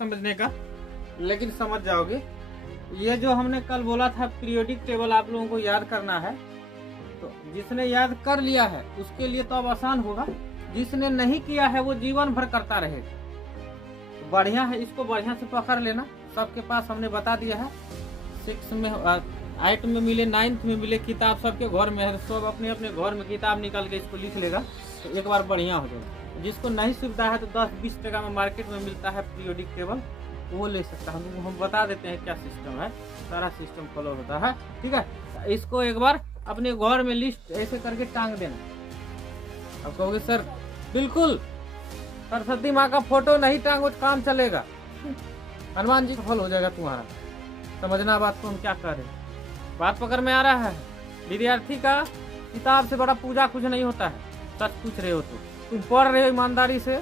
समझने का, लेकिन समझ जाओगे। ये जो हमने कल बोला था पीरियोडिक टेबल आप लोगों को याद करना है, तो जिसने याद कर लिया है उसके लिए तो अब आसान होगा, जिसने नहीं किया है वो जीवन भर करता रहेगा। तो बढ़िया है, इसको बढ़िया से पकड़ लेना। सबके पास हमने बता दिया है, 6 में 8 में मिले, 9th में मिले, किताब सबके घर में है, सब अपने अपने घर में किताब निकाल के इसको लिख लेगा तो एक बार बढ़िया हो जाएगा। जिसको नहीं सुविधा है तो 10-20 टका में मार्केट में मिलता है पीरियोडिक टेबल, वो ले सकता है। हम बता देते हैं क्या सिस्टम है, सारा सिस्टम फॉलो होता है। ठीक है, इसको एक बार अपने घर में लिस्ट ऐसे करके टांग देना। अब कहोगे सर बिल्कुल सरस्वती माँ का फोटो नहीं टांगो तो काम चलेगा, हनुमान जी का फल हो जाएगा तुम्हारा। समझना बात को हम क्या कर रहे हैं, बात पकड़ में आ रहा है। विद्यार्थी का किताब से बड़ा पूजा कुछ नहीं होता है। सच पूछ रहे हो तो तुम पढ़ रहे हो ईमानदारी से,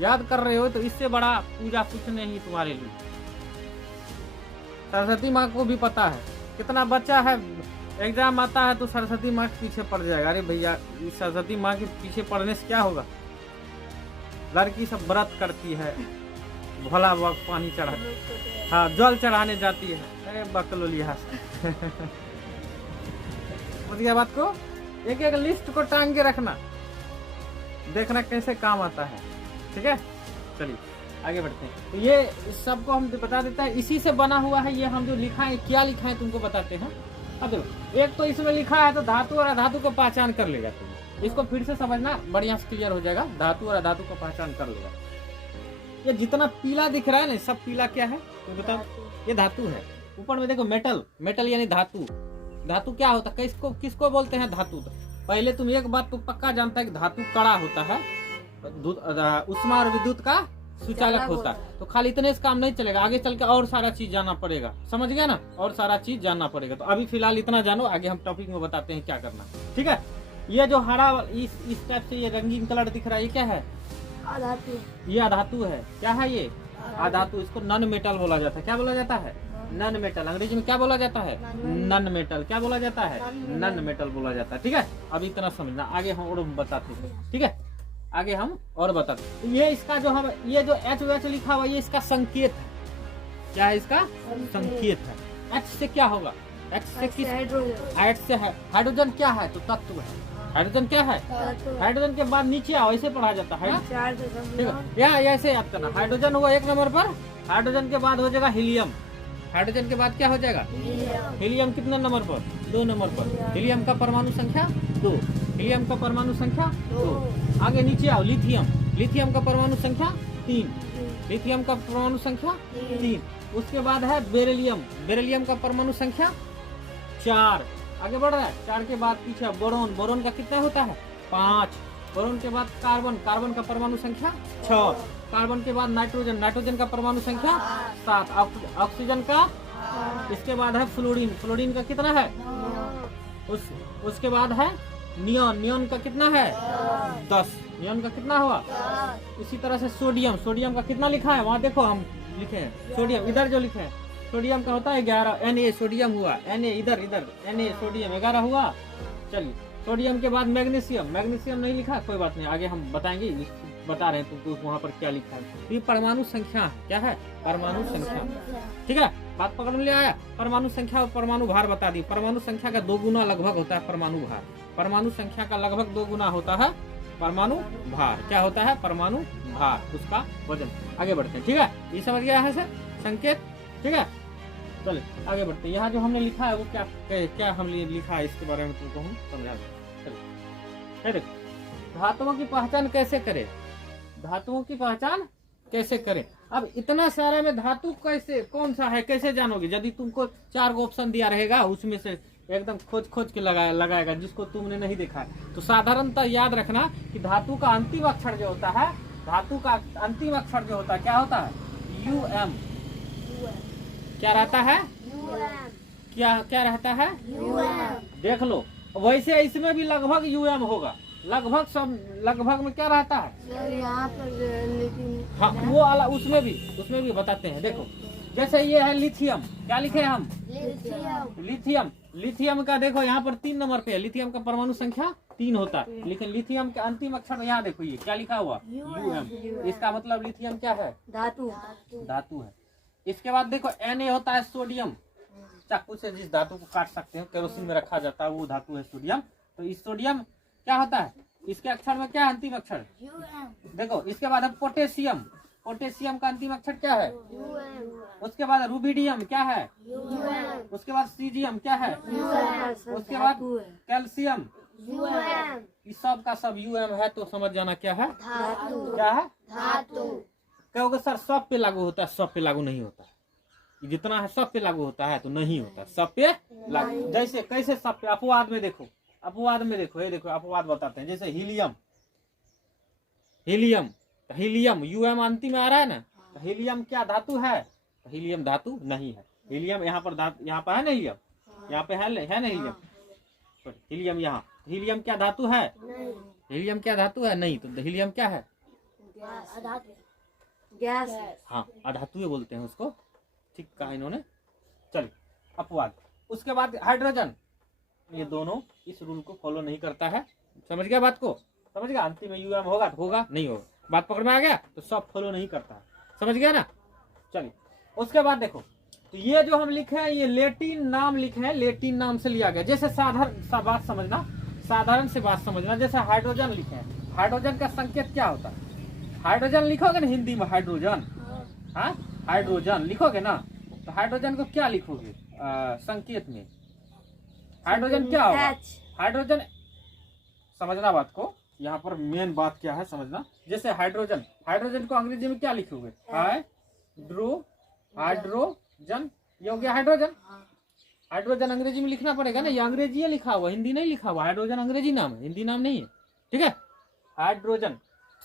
याद कर रहे हो, तो इससे बड़ा पूजा कुछ नहीं तुम्हारे लिए। सरस्वती माँ को भी पता है, कितना बच्चा है एग्जाम आता है तो सरस्वती माँ के पीछे पड़ जाएगा। अरे भैया इस सरस्वती माँ के पीछे पड़ने से क्या होगा, लड़की सब व्रत करती है, भोला बाबा पानी चढ़ा, हाँ जल चढ़ाने जाती है। अरे बकलोलिया समझ गया बात को। एक एक लिस्ट को टांग के रखना, देखना कैसे काम आता है। ठीक है, चलिए आगे बढ़ते हैं। तो ये सबको हम बता देते हैं, इसी से बना हुआ है। ये हम जो लिखा है, क्या लिखा है तुमको बताते हैं। अब देखो, एक तो इसमें लिखा है तो धातु और अधातु को पहचान कर लेगा तुम। इसको फिर से समझना, बढ़िया से क्लियर हो जाएगा। धातु और अधातु को पहचान कर लेगा। ये जितना पीला दिख रहा है ना, सब पीला क्या है तो बताओ, ये धातु है। ऊपर में देखो मेटल, मेटल यानी धातु। धातु क्या होता है, किसको बोलते हैं धातु। पहले तुम एक बात तो पक्का जानता है कि धातु कड़ा होता है, उष्मा और विद्युत का सुचालक होता है। तो खाली इतने से काम नहीं चलेगा, आगे चल के और सारा चीज जानना पड़ेगा। समझ गया ना, और सारा चीज जानना पड़ेगा। तो अभी फिलहाल इतना जानो, आगे हम टॉपिक में बताते हैं क्या करना। ठीक है, ये जो हरा इस टाइप से ये रंगीन कलर दिख रहा है, ये क्या है, ये अधातु है। क्या है ये, अधातु। इसको नॉन मेटल बोला जाता है। क्या बोला जाता है, नॉन मेटल। अंग्रेजी में क्या बोला जाता है, नॉन मेटल। क्या बोला जाता है, नॉन मेटल बोला जाता है। ठीक है, अब इतना समझना, आगे हम और बताते हैं। ठीक है, आगे हम और बताते हैं। तो ये इसका जो हम ये जो H लिखा हुआ, ये इसका संकेत है। क्या है, इसका संकेत है। H से क्या होगा, H से किस, H से है हाइड्रोजन। क्या है, तो तत्व है। हाइड्रोजन क्या है, हाइड्रोजन के बाद नीचे आओ, ऐसे पढ़ा जाता है। ठीक है, यहाँ ऐसे याद करना। हाइड्रोजन हुआ 1 नंबर पर, हाइड्रोजन के बाद हो जाएगा हीलियम। हाइड्रोजन के बाद क्या हो जाएगा, हीलियम। कितने नंबर पर, 2 नंबर पर। हीलियम का परमाणु संख्या 2, हीलियम का परमाणु संख्या 2। आगे नीचे आओ, लिथियम। लिथियम का परमाणु संख्या 3, लिथियम का परमाणु संख्या 3। उसके बाद है बेरिलियम। बेरिलियम का परमाणु संख्या 4। आगे बढ़ रहा है, 4 के बाद पीछे बोरोन। बोरोन का कितना होता है, 5। बोरोन के बाद कार्बन। कार्बन का परमाणु संख्या 6। कार्बन के बाद नाइट्रोजन। नाइट्रोजन का परमाणु संख्या 7। ऑक्सीजन का, इसके बाद है फ्लोरीन। फ्लोरीन का कितना है, उसके बाद है नियॉन। नियॉन का कितना है, 10। नियॉन का कितना हुआ। इसी तरह से सोडियम। सोडियम का कितना लिखा है, वहाँ देखो हम लिखे हैं सोडियम, इधर जो लिखे हैं सोडियम का होता है 11। Na सोडियम हुआ, Na इधर Na सोडियम 11 हुआ। चलिए, सोडियम के बाद मैग्नीशियम। मैग्नीशियम नहीं लिखा, कोई बात नहीं, आगे हम बताएंगे। बता रहे हैं तुमको वहाँ पर क्या लिखा है। ये परमाणु संख्या क्या है, परमाणु संख्या। ठीक है, बात पकड़ में ले आया। परमाणु संख्या और परमाणु भार बता दी। परमाणु संख्या का 2 गुना लगभग होता है परमाणु भार। परमाणु संख्या का लगभग 2 गुना होता है परमाणु भार। क्या होता है, परमाणु भार, उसका वजन। आगे बढ़ते हैं। ठीक है, ये समझ गया है सर संकेत। ठीक है, चलिए आगे बढ़ते हैं। यहाँ जो हमने लिखा है वो क्या हमने लिखा है, इसके बारे में तुमको हम समझा दें। चलिए, धातुओं की पहचान कैसे करें, धातुओं की पहचान कैसे करें। अब इतना सारा में धातु कैसे, कौन सा है, कैसे जानोगे। यदि तुमको 4 ऑप्शन दिया रहेगा, उसमें से एकदम खोज के लगाएगा जिसको तुमने नहीं देखा है। तो साधारणतः याद रखना कि धातु का अंतिम अक्षर जो होता है, धातु का अंतिम अक्षर जो होता है क्या होता है, UM। क्या रहता है, क्या रहता है, देख लो। वैसे इसमें भी लगभग UM होगा, लगभग सब, लगभग में क्या रहता है यहाँ पर। हाँ, वो वाला उसमें भी बताते हैं। देखो, जैसे ये है लिथियम। क्या लिखे हम, लिथियम। लिथियम का देखो यहाँ पर 3 नंबर पे है। लिथियम का परमाणु संख्या 3 होता है, लेकिन लिथियम के अंतिम अक्षर यहाँ देखो ये क्या लिखा हुआ UM। इसका मतलब लिथियम क्या है? धातु। धातु है। इसके बाद देखो Na होता है सोडियम। चाकू से जिस धातु को काट सकते हैं, केरोसिन में रखा जाता है, वो धातु है सोडियम। तो इस सोडियम क्या होता है? इसके अक्षर में क्या है अंतिम अक्षर? देखो इसके बाद है पोटेशियम। पोटेशियम का अंतिम अक्षर क्या है? उसके बाद रुबिडियम क्या है? उसके बाद सीजियम क्या है? उसके बाद कैल्शियम। इस सब का सब UM है, तो समझ जाना क्या है? क्या है? कहोगे सर सब पे लागू होता है, सब पे लागू नहीं होता है। जितना है सब पे लागू होता है तो नहीं होता, सब पे लागू। जैसे कैसे सब पे? अपवाद में देखो, अपवाद में देखो, ये देखो अपवाद बताते हैं। जैसे हीलियम, हीलियम तो हीलियम UM अंतिम में आ रहा है ना, तो हीलियम क्या धातु है? तो हीलियम धातु नहीं है। हीलियम यहाँ पर यहाँ पर है ना, हीलियम यहाँ पे है ना हीलियम। हीलियम यहाँ, हीलियम क्या धातु है? हीलियम क्या धातु है? नहीं। तो हीलियम क्या है? गैस। हाँ, अधातु बोलते हैं उसको। ठीक कहा इन्होंने। चलिए अपवाद। उसके बाद हाइड्रोजन, ये दोनों इस रूल को फॉलो नहीं करता है। समझ गया बात को? समझ गया? अंतिम में UM होगा तो होगा, नहीं होगा। बात पकड़ में आ गया? तो सब फॉलो नहीं करता है। समझ गया ना? चलिए उसके बाद देखो, तो ये जो हम लिखे हैं ये लेटिन नाम लिखे हैं, लेटिन नाम से लिया गया। जैसे साधारण सा बात समझना, साधारण से बात समझना। जैसे हाइड्रोजन लिखे हैं, हाइड्रोजन का संकेत क्या होता है? हाइड्रोजन लिखोगे ना हिंदी में, हाइड्रोजन, हाँ हाइड्रोजन लिखोगे ना, तो हाइड्रोजन को क्या लिखोगे संकेत में? हाइड्रोजन क्या होगा? हाइड्रोजन, समझना बात को, यहाँ पर मेन बात क्या है समझना। जैसे हाइड्रोजन, हाइड्रोजन को अंग्रेजी में क्या लिखोगे? हाइड्रोजन, ये हो गया हाइड्रोजन। हाइड्रोजन अंग्रेजी में लिखना पड़ेगा ना, ये अंग्रेजी लिखा हुआ, हिंदी नहीं लिखा हुआ। हाइड्रोजन अंग्रेजी नाम है, हिंदी नाम नहीं है। ठीक है, हाइड्रोजन।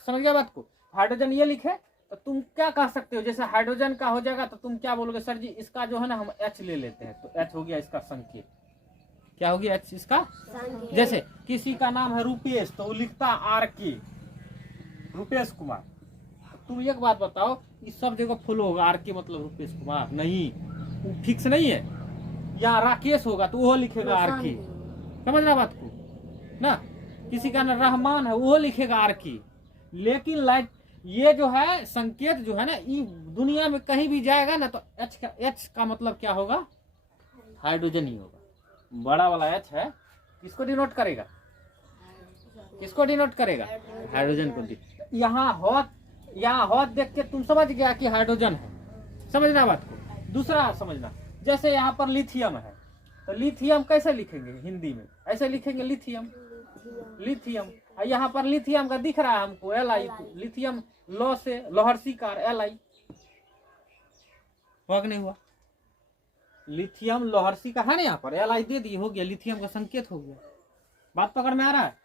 समझ गया बात को? हाइड्रोजन ये लिखे तो तुम क्या कह सकते हो? जैसे हाइड्रोजन का हो जाएगा तो तुम क्या बोलोगे? सर जी इसका जो है ना हम H ले लेते हैं, तो H हो गया इसका संकेत। क्या हो गया H इसका? जैसे किसी का नाम है रुपेश, तो वो लिखता RK, रुपेश कुमार। तुम एक बात बताओ, इस सब जगह फॉलो होगा RK मतलब रुपेश कुमार? नहीं, वो फिक्स नहीं है। या राकेश होगा तो वो लिखेगा RK। समझना बात को ना? किसी का नाम रहमान है, वो लिखेगा RK। लेकिन लाइट ये जो है संकेत जो है ना, ये दुनिया में कहीं भी जाएगा ना, तो H का मतलब क्या होगा? हाइड्रोजन ही होगा। बड़ा वाला H है, किसको डिनोट करेगा? किसको डिनोट करेगा? हाइड्रोजन को। यहाँ हॉट देख के तुम समझ गया कि हाइड्रोजन है। समझना बात को। दूसरा समझना, जैसे यहाँ पर लिथियम है, तो लिथियम कैसे लिखेंगे हिंदी में? ऐसे लिखेंगे लिथियम, लिथियम। यहाँ पर लिथियम का दिख रहा है हमको Li, लिथियम लौ से लोहर्सी कार Li हुआ कि नहीं हुआ? लिथियम लोहर्सी का है ना, यहाँ पर Li दे दी, हो गया लिथियम का संकेत हो गया। बात पकड़ में आ रहा है?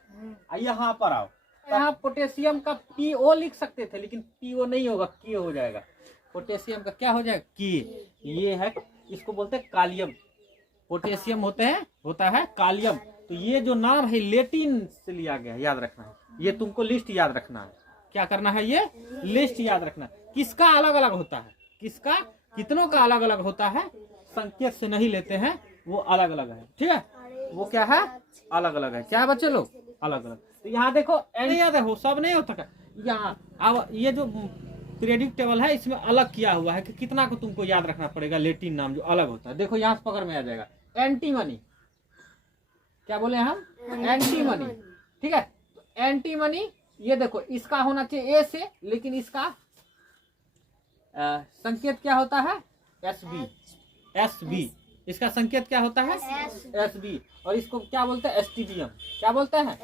यहाँ पर आओ, यहाँ पोटेशियम का PO लिख सकते थे, लेकिन PO नहीं होगा, K हो जाएगा। पोटेशियम का क्या हो जाएगा? K। ये है, इसको बोलते हैं कालियम। पोटेशियम होता है कालियम। तो ये जो नाम है लेटिन से लिया गया है, याद रखना है। ये तुमको लिस्ट याद रखना है। क्या करना है? ये लिस्ट याद रखना। किसका अलग अलग होता है, किसका कितनों का अलग अलग होता है, संकेत से नहीं लेते हैं, वो अलग अलग है। ठीक है, वो क्या है? अलग अलग है। क्या है बच्चे लोग? अलग अलग। तो यहाँ देखो याद है, सब नहीं होता। यहाँ अब ये जो पीरियडिक टेबल है, इसमें अलग किया हुआ है कि कितना को तुमको याद रखना पड़ेगा लेटिन नाम जो अलग होता है। देखो यहाँ से पकड़ में आ जाएगा। एंटीमनी, क्या बोले हम? एंटीमनी। ठीक है, एंटीमनी ये देखो, इसका होना चाहिए A से, लेकिन इसका संकेत क्या होता है? SB। इसका संकेत क्या होता है? SB। और इसको क्या बोलते हैं? एस्टीबियम। क्या बोलते हैं?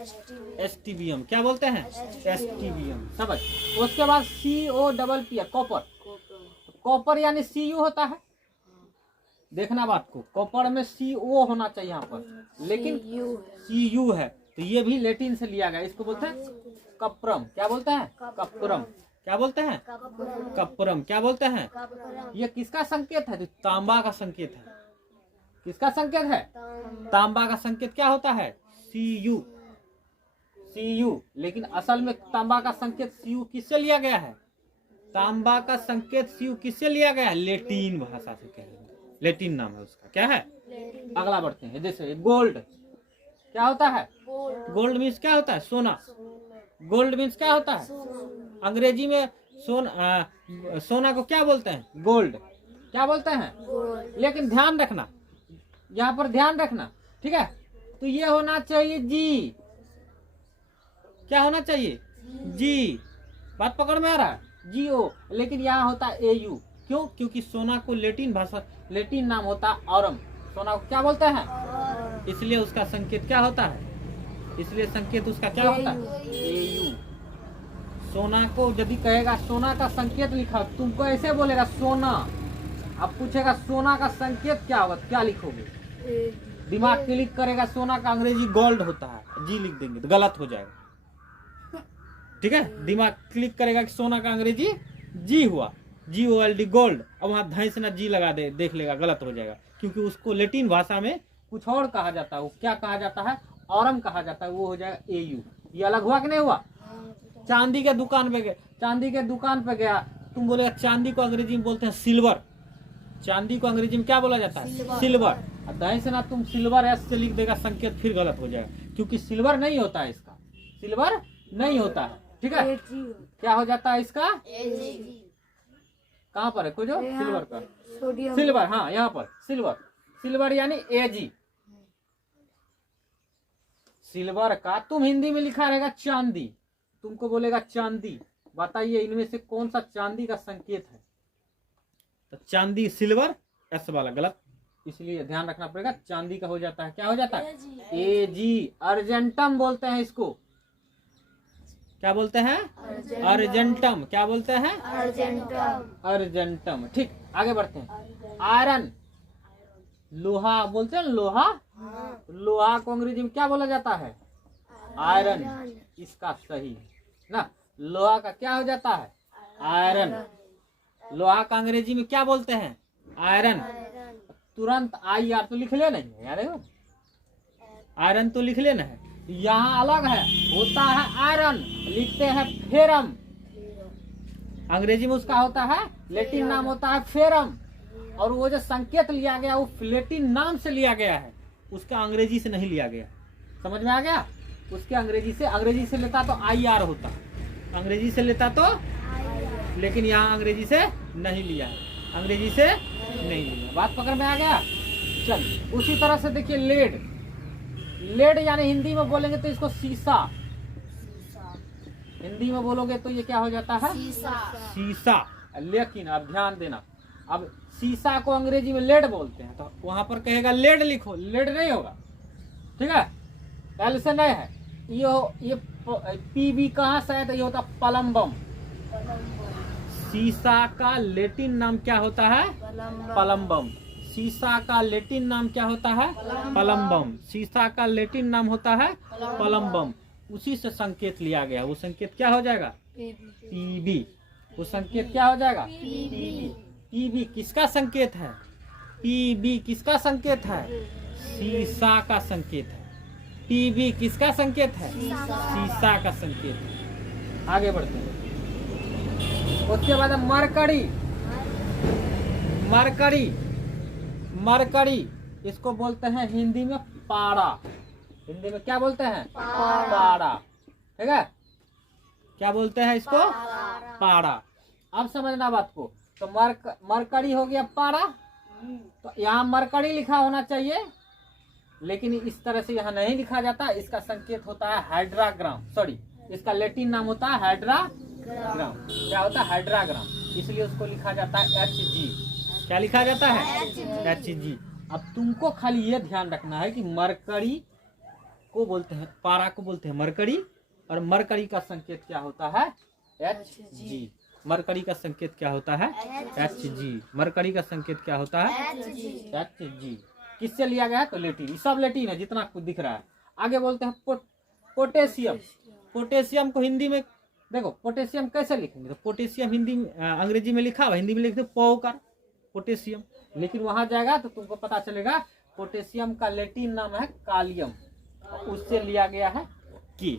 एस्टीबियम। क्या बोलते हैं? एस्टीबियम। समझ। उसके बाद COPP, कॉपर। कॉपर यानी Cu होता है। देखना बात को, कॉपर में CO होना चाहिए यहाँ पर, लेकिन Cu है, तो ये भी लेटिन से लिया गया। इसको बोलते हैं कपरम। क्या बोलते हैं? कपरम। क्या बोलते हैं? कपरम। क्या बोलते हैं? ये किसका संकेत है? तांबा का संकेत है। किसका संकेत है? तांबा का संकेत क्या होता है? Cu। लेकिन असल में तांबा का संकेत Cu किससे लिया गया है? तांबा का संकेत Cu किससे लिया गया है? लेटिन भाषा से कहेंगे, लेटिन नाम है उसका। क्या है? अगला बढ़ते हैं। जैसे गोल्ड, क्या होता है? गोल्ड गोल्ड मीन्स क्या होता है? सोना। गोल्ड मीन्स क्या होता है? अंग्रेजी में सोना को क्या बोलते हैं? गोल्ड। क्या बोलते हैं? गोल्ड लेकिन ध्यान रखना, यहाँ पर ध्यान रखना, ठीक है? तो ये होना चाहिए जी। क्या होना चाहिए? जी। बात पकड़ में आ रहा है? जी ओ। लेकिन यहाँ होता है ए यू। क्यों? क्योंकि सोना को लेटिन भाषा, लेटिन नाम होता है ऑरम। सोना को क्या बोलते हैं? इसलिए उसका संकेत क्या होता है? इसलिए संकेत उसका क्या होता है? ए यू। सोना को यदि कहेगा सोना का संकेत लिखा, तुमको ऐसे बोलेगा सोना। अब पूछेगा सोना का संकेत क्या होगा, क्या लिखोगे? दिमाग क्लिक करेगा, सोना का अंग्रेजी गोल्ड होता है, जी लिख देंगे तो गलत हो जाएगा। ठीक है? दिमाग क्लिक करेगा कि सोना का अंग्रेजी जी हुआ, GOLD गोल्ड। अब वहां धैंस ना जी लगा दे, देख लेगा, गलत हो जाएगा। क्योंकि उसको लेटिन भाषा में कुछ और कहा जाता है। वो क्या कहा जाता है? ऑरम कहा जाता है। वो हो जाएगा AU। ये अलग हुआ कि नहीं हुआ? चांदी के दुकान पे गए, चांदी के दुकान पे गया, तुम बोलेगा चांदी को अंग्रेजी में बोलते हैं सिल्वर। चांदी को अंग्रेजी में क्या बोला जाता है? सिल्वर। दही से ना तुम सिल्वर एस से लिख देगा, संकेत फिर गलत हो जाएगा। क्योंकि सिल्वर नहीं होता है इसका, सिल्वर नहीं होता है। ठीक है? क्या हो जाता है इसका? कहाँ पर है खोजो सिल्वर का? सोडियम सिल्वर, हाँ यहाँ पर सिल्वर। सिल्वर यानी AG। सिल्वर का तुम हिंदी में लिखा रहेगा चांदी, तुमको बोलेगा चांदी। बताइए इनमें से कौन सा चांदी का संकेत है? तो चांदी सिल्वर एस वाला गलत, इसलिए ध्यान रखना पड़ेगा। चांदी का हो जाता है, क्या हो जाता है? AG। अर्जेंटम बोलते हैं इसको। क्या बोलते हैं? अर्जेंटम। क्या बोलते हैं? अर्जेंटम। ठीक, आगे बढ़ते हैं। आयरन, लोहा बोलते हैं, लोहा। लोहा को अंग्रेजी में क्या बोला जाता है? आयरन। इसका सही ना, लोहा का क्या हो जाता है? आयरन। लोहा का अंग्रेजी में क्या बोलते हैं? आयरन। तुरंत IR तो लिख लेना यार, आयरन तो लिख लेना है। यहाँ अलग है, होता है आयरन, लिखते हैं फेरम। अंग्रेजी में उसका होता है, लेटिन नाम होता है फेरम। और वो जो संकेत लिया गया वो लेटिन नाम से लिया गया है, उसका अंग्रेजी से नहीं लिया गया। समझ में आ गया? उसके अंग्रेजी से लेता तो IR होता, अंग्रेजी से लेता तो, लेकिन यहाँ अंग्रेजी से नहीं लिया है, अंग्रेजी से नहीं लिया। बात पकड़ में आ गया? चल उसी तरह से देखिए लेड। लेड यानी हिंदी में बोलेंगे तो इसको शीशा, हिंदी में बोलोगे तो ये क्या हो जाता है? शीशा। लेकिन अब ध्यान देना, अब शीशा को अंग्रेजी में लेड बोलते हैं, तो वहां पर कहेगा लेड लिखो, लेड नहीं होगा। ठीक है? L से नहीं है। ये PB कहाँ से है? तो ये होता पलम्बम। शीशा का लेटिन नाम क्या होता है? पलम्बम। शीशा का लेटिन नाम क्या होता है? पलम्बम। शीशा का लेटिन नाम होता है पलम्बम। उसी से संकेत लिया गया, वो संकेत क्या हो जाएगा? PB। वो संकेत क्या हो जाएगा? PB किसका संकेत है? PB किसका संकेत है? शीशा का संकेत है। PB किसका संकेत है? शीशा का संकेत है। आगे बढ़ते हैं। उसके बाद मरकरी। मरकरी, मरकरी इसको बोलते हैं हिंदी में पारा। हिंदी में क्या बोलते हैं? पारा। ठीक है? क्या बोलते हैं इसको? पारा। अब समझना बात को। तो मरकरी हो गया पारा। तो यहाँ मरकरी लिखा होना चाहिए, लेकिन इस तरह से यहाँ नहीं लिखा जाता। इसका संकेत होता है हाइड्राग्राम। सॉरी, इसका लेटिन नाम होता है हाइड्राग्राम। क्या होता है? हाइड्राग्राम। इसलिए उसको लिखा जाता है HG। क्या लिखा जाता है? HG। अब तुमको खाली ये ध्यान रखना है कि मरकरी को बोलते हैं, पारा को बोलते हैं मरकरी, और मरकरी का संकेत क्या होता है? HG। मरकरी का संकेत क्या होता है? HG। मरकरी का संकेत क्या होता है? HG। किससे लिया गया है? तो लेटिन। सब लेटिन है जितना कुछ दिख रहा है। आगे बोलते हैं पोटेशियम। पोटेशियम को हिंदी में देखो, पोटेशियम कैसे लिखेंगे? तो पोटेशियम हिंदी में, अंग्रेजी में लिखा हुआ, हिंदी में लिखते पोकर पोटेशियम। लेकिन वहां जाएगा तो तुमको पता चलेगा पोटेशियम का लेटिन नाम है कालियम। उससे लिया गया है के,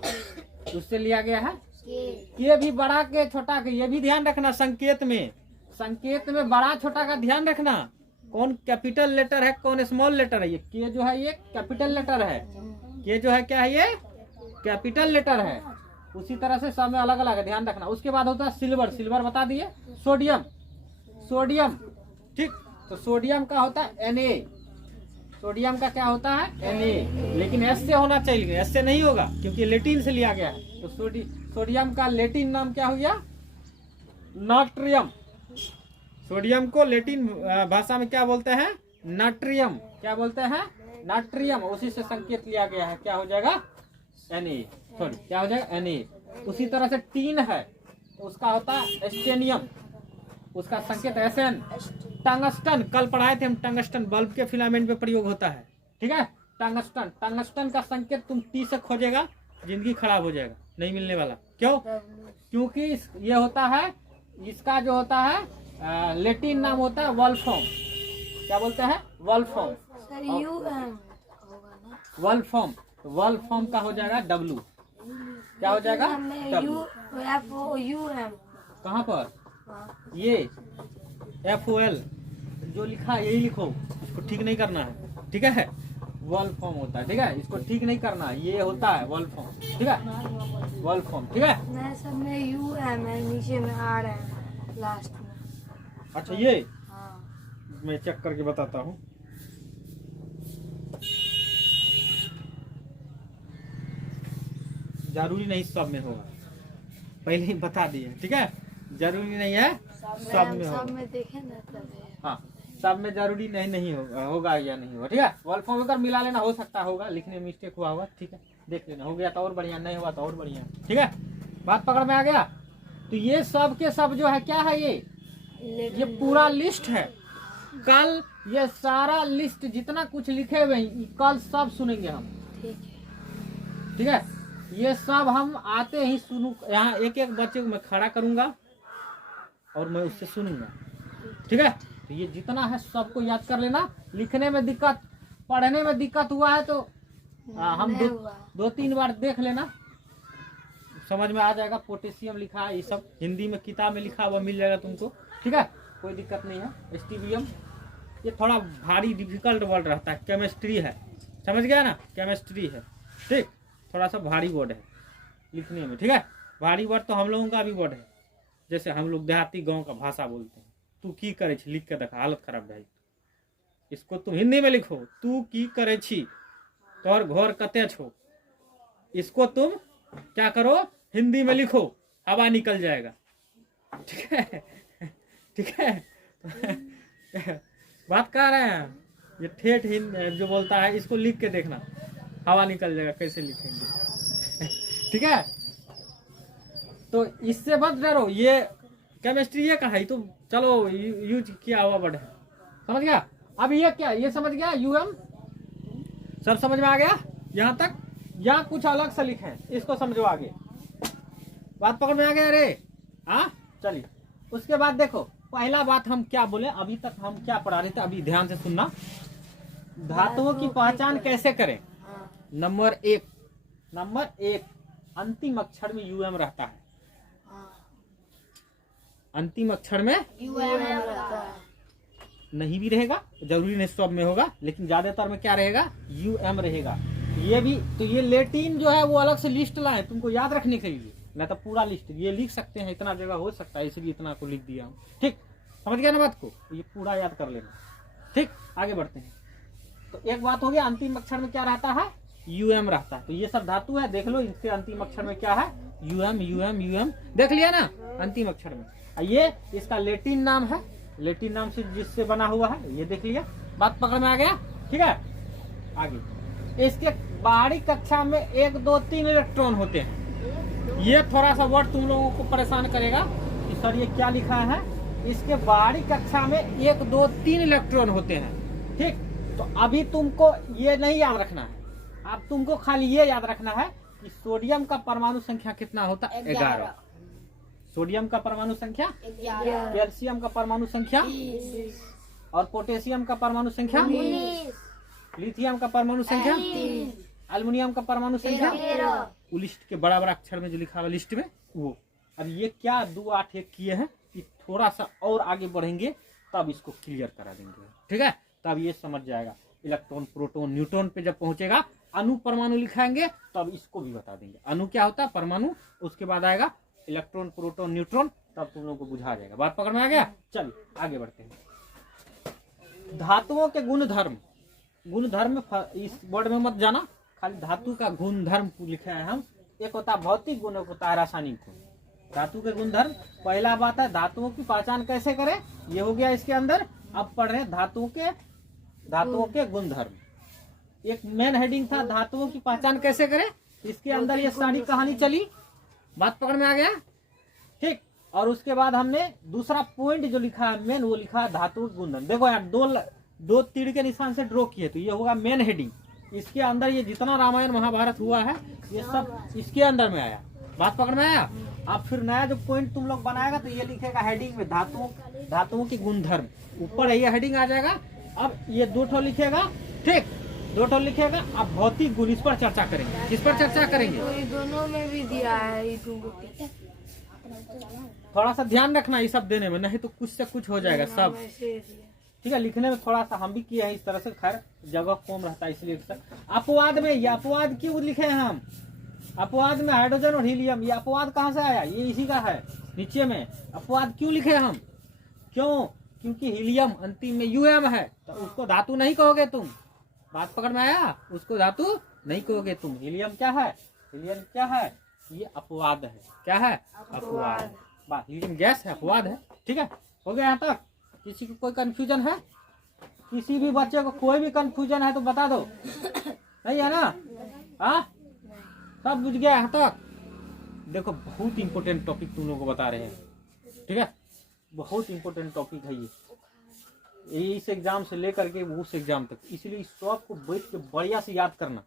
उससे लिया गया है के। भी बड़ा के छोटा के, ये भी ध्यान रखना। संकेत में बड़ा छोटा का ध्यान रखना। कौन कैपिटल लेटर है, कौन स्मॉल लेटर है? ये के जो है ये कैपिटल लेटर है, के जो है क्या है, ये कैपिटल लेटर है। उसी तरह से सब में अलग अलग है, ध्यान रखना। उसके बाद होता है सिल्वर, सिल्वर बता दिए। सोडियम, सोडियम, ठीक। तो सोडियम का होता है Na, सोडियम का क्या होता है Na, लेकिन एस से होना चाहिए, एस से नहीं होगा क्योंकि लेटिन से लिया गया है। तो सोडियम का लेटिन नाम क्या हो गया, नाट्रियम। सोडियम को लेटिन भाषा में क्या बोलते हैं, नाट्रियम। क्या बोलते हैं, नाट्रियम। उसी से संकेत लिया गया है, क्या हो जाएगा Na, सॉरी क्या हो जाएगा Na। उसी तरह से टीन है, तो उसका होता है स्टेनियम, उसका संकेत Sn। टंगस्टन, कल पढ़ाए थे हम, टंगस्टन बल्ब के फिलामेंट में प्रयोग होता है, ठीक है। टंगस्टन, टंगस्टन का संकेत तुम टी से खोजेगा, जिंदगी खराब हो जाएगा, नहीं मिलने वाला। क्यों, क्योंकि ये होता है, इसका जो होता है लेटिन नाम होता है वॉल्फ्राम। क्या बोलते हैं, वॉल्फ्राम। सर UM होगा ना, वॉल्फ्राम, वॉल्फ्राम का हो जाएगा W। क्या हो जाएगा W। UM कहाँ पर, ये FOL जो लिखा है यही लिखो, इसको ठीक नहीं करना है, ठीक है। वॉल्फ्राम होता है, ठीक है, इसको ठीक नहीं करना है, ये होता है वॉल्फ्राम, ठीक है, वॉल्फ्राम, ठीक है। मैं सब में UM है, नीचे में R है लास्ट में। अच्छा ये हाँ मैं चेक करके बताता हूँ। जरूरी नहीं सब में होगा, पहले ही बता दिए, ठीक है। जरूरी नहीं है सब में होगा, सब में देखे ना तब। हाँ सब में जरूरी नहीं होगा या नहीं होगा, ठीक है। वॉल्फ्राम अगर मिला लेना हो सकता होगा, लिखने में मिस्टेक हुआ होगा, ठीक है, देख लेना। हो गया तो और बढ़िया, नहीं हुआ तो और बढ़िया, ठीक है। बात पकड़ में आ गया। तो ये सब के सब जो है क्या है, ये पूरा लिस्ट है। कल ये सारा लिस्ट जितना कुछ लिखे हुए हैं कल सब सुनेंगे हम, ठीक है। ये सब हम आते ही सुनू, यहाँ एक एक बच्चे को मैं खड़ा करूंगा और मैं उससे सुनूंगा, ठीक है। तो ये जितना है सबको याद कर लेना। लिखने में दिक्कत, पढ़ने में दिक्कत हुआ है तो हम दो तीन बार देख लेना, समझ में आ जाएगा। पोटेशियम लिखा है, ये सब हिंदी में किताब में लिखा हुआ मिल जाएगा तुमको, ठीक है, कोई दिक्कत नहीं है। स्टीबियम ये थोड़ा भारी डिफिकल्ट वर्ड रहता है, केमिस्ट्री है, समझ गया ना, केमिस्ट्री है, ठीक। थोड़ा सा भारी वर्ड है लिखने में, ठीक है। भारी वर्ड तो हम लोगों का भी वर्ड है, जैसे हम लोग देहाती गांव का भाषा बोलते हैं। तू की करे छी, लिख के देखा, हालत खराब भाई। इसको तुम हिंदी में लिखो, तू की करे छी, तोर घर कते छो, इसको तुम क्या करो, हिंदी में लिखो, हवा निकल जाएगा, ठीक है, ठीक है। बात कर रहे हैं, ये ठेठ हिंदी जो बोलता है इसको लिख के देखना, हवा निकल जाएगा, कैसे लिखेंगे, ठीक है। तो इससे मत डरो, ये केमिस्ट्री ये का है, तो चलो यूज किया हुआ वर्ड है, समझ गया। अब ये क्या, ये समझ गया, UM सब समझ में आ गया यहाँ तक, या कुछ अलग से लिखे इसको समझो आगे। बात पकड़ में आ गया रे, हाँ चलिए। उसके बाद देखो, पहला बात हम क्या बोले, अभी तक हम क्या पढ़ा रहे थे, अभी ध्यान से सुनना। धातुओं की पहचान कैसे करें। नंबर एक, अंतिम अक्षर में UM रहता है, अंतिम अक्षर में UM रहता है। नहीं भी रहेगा, जरूरी नहीं सब में होगा, लेकिन ज्यादातर में क्या रहेगा, UM रहेगा। ये भी तो, ये लेटिन जो है वो अलग से लिस्ट लाए तुमको याद रखने के लिए, नहीं तो पूरा लिस्ट ये लिख सकते हैं, इतना जगह हो सकता है, इसलिए इतना को लिख दिया हूँ, ठीक। समझ गया ना बात को, ये पूरा याद कर लेना, ठीक। आगे बढ़ते हैं। तो एक बात हो गया, अंतिम अक्षर में क्या रहता है, UM रहता है। तो ये सब धातु है, देख लो इसके अंतिम अक्षर में क्या है, UM देख लिया ना अंतिम अक्षर में। ये इसका लेटिन नाम है, लेटिन नाम से जिससे बना हुआ है, ये देख लिया। बात पकड़ में आ गया, ठीक है। आगे इसके बाहरी कक्षा में 1 2 3 इलेक्ट्रॉन होते हैं। ये थोड़ा सा वर्ड तुम लोगों को परेशान करेगा कि सर ये क्या लिखा है। इसके बाहरी कक्षा में 1 2 3 इलेक्ट्रॉन होते हैं, ठीक। तो अभी तुमको ये नहीं याद रखना है, अब तुमको खाली ये याद रखना है कि सोडियम का परमाणु संख्या कितना होता है, 11। सोडियम का परमाणु संख्या 11, कैल्शियम का परमाणु संख्या 20, और पोटेशियम का परमाणु संख्या 19, लिथियम का परमाणु संख्या 33, एल्युमिनियम का परमाणु संख्या 13। वो लिस्ट के बड़ा बड़ा अक्षर में जो लिखा हुआ लिस्ट में वो। अब ये क्या 2 8 1 किए हैं, कि थोड़ा सा और आगे बढ़ेंगे तब इसको क्लियर करा देंगे, ठीक है। तब ये समझ जाएगा, इलेक्ट्रॉन प्रोटॉन न्यूट्रॉन पे जब पहुंचेगा अणु परमाणु लिखाएंगे तो अब इसको भी बता देंगे। अणु क्या होता है, परमाणु, उसके बाद आएगा इलेक्ट्रॉन, प्रोटॉन, न्यूट्रॉन, तब तुम लोगों को बुझा जाएगा। बात पकड़ में आ गया? चल आगे बढ़ते हैं। धातुओं के गुण धर्म, गुण धर्म इस वर्ड में मत जाना, खाली धातु का गुण धर्म लिखे हैं हम। एक होता है भौतिक गुण, एक होता है रासायनिक गुण। धातु के गुण धर्म, पहला बात है धातुओं की पहचान कैसे करें, ये हो गया इसके अंदर। अब पढ़ रहे हैं धातुओं के गुण धर्म। एक मेन हेडिंग था धातुओं की पहचान कैसे करें, इसके अंदर ये सारी कहानी चली। बात पकड़ में आ गया? ठीक। और उसके बाद हमने दूसरा पॉइंट जो लिखा है मेन, वो लिखा है धातु गुण धर्म। देखो यार, दो तीर के निशान से ड्रॉ किए, तो ये होगा मेन हेडिंग। इसके अंदर ये जितना रामायण महाभारत हुआ है ये सब इसके अंदर में आया। बात पकड़ में आया? अब फिर नया जो पॉइंट तुम लोग बनाएगा तो ये लिखेगा हेडिंग में धातुओं की गुण धर्म, ऊपर ये हेडिंग आ जाएगा। अब ये 2 ठो लिखेगा, ठीक, 2 ठो लिखेगा। अब भौतिक गुण, इस पर चर्चा करेंगे। किस पर चर्चा करेंगे? तो ये दोनों में भी दिया है ये तुमको। थोड़ा सा ध्यान रखना ये सब देने में, नहीं तो कुछ से कुछ हो जाएगा सब। ठीक है, लिखने में थोड़ा सा हम भी किए हैं इस तरह से, खैर जगह कम रहता है इसलिए। अपवाद में, ये अपवाद क्यों लिखे हैं हम? अपवाद में हाइड्रोजन और हीलियम, ये अपवाद कहाँ से आया? ये इसी का है नीचे में। अपवाद क्यों लिखे हम? क्यों? क्योंकि हीलियम अंतिम में यूएम है, तो उसको धातु नहीं कहोगे तुम। बात पकड़ में आया? उसको धातु नहीं कहोगे तुम। हीलियम क्या है? हीलियम क्या है? ये अपवाद है। क्या है? अपवाद। बात, हीलियम गैस है, अपवाद है। ठीक है, हो गया यहाँ तक? किसी को कोई कंफ्यूजन है? किसी भी बच्चे को कोई भी कंफ्यूजन है तो बता दो, नहीं है ना? हाँ, सब बुझ गया यहाँ तक? देखो बहुत इंपॉर्टेंट टॉपिक तुम लोगों को बता रहे हैं, ठीक है? बहुत इंपॉर्टेंट टॉपिक है ये इस एग्जाम से लेकर के उस एग्जाम तक, इसलिए इस टॉप को बैठ के बढ़िया से याद करना।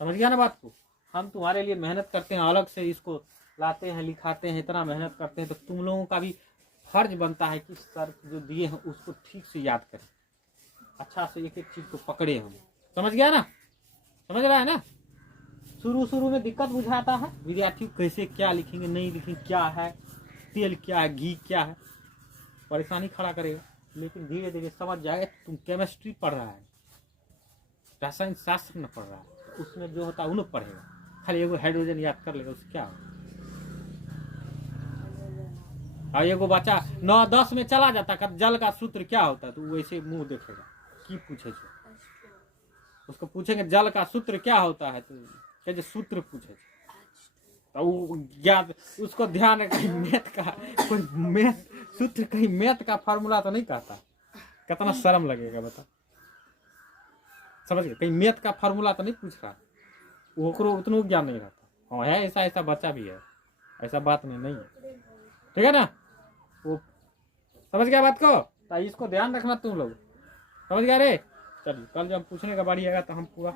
समझ गया ना बात को? हम तुम्हारे लिए मेहनत करते हैं, अलग से इसको लाते हैं, लिखाते हैं, इतना मेहनत करते हैं, तो तुम लोगों का भी फर्ज बनता है कि सर जो दिए हैं उसको ठीक से याद करें, अच्छा से एक एक चीज को पकड़े हम। समझ गया ना? समझ रहा है ना? शुरू में दिक्कत बुझाता है विद्यार्थी को, कैसे क्या लिखेंगे नहीं लिखेंगे, क्या है तेल, क्या है घी, क्या है, परेशानी खड़ा करेगा। लेकिन धीरे धीरे समझ जाएगा। तुम केमिस्ट्री पढ़ रहा है, रसायन शास्त्र न पढ़ रहा है, तो उसमें जो होता है उन्हें पढ़ेगा, खाली एगो हाइड्रोजन याद कर लेगा, उससे क्या होगा? और एगो बच्चा 9-10 में चला जाता है, जल का सूत्र क्या होता है, तो वैसे मुंह देखेगा की पूछे, उसको पूछेंगे जल का सूत्र क्या होता है, तो कहे सूत्र पूछे, तो वो याद, उसको ध्यान है कहीं मैथ का कोई सूत्र, कहीं मैथ का फार्मूला तो नहीं कहता। कितना शर्म लगेगा बता, समझ गए? कहीं मैथ का फार्मूला तो नहीं पूछ रहा, वो उतना ज्ञान नहीं रहता। हाँ है, ऐसा बच्चा भी है, ऐसा बात नहीं है, ठीक है ना? वो समझ गया बात को? तो इसको ध्यान रखना तुम लोग, समझ गया रे? चलिए कल जब पूछने का बारी आएगा तो हम पूरा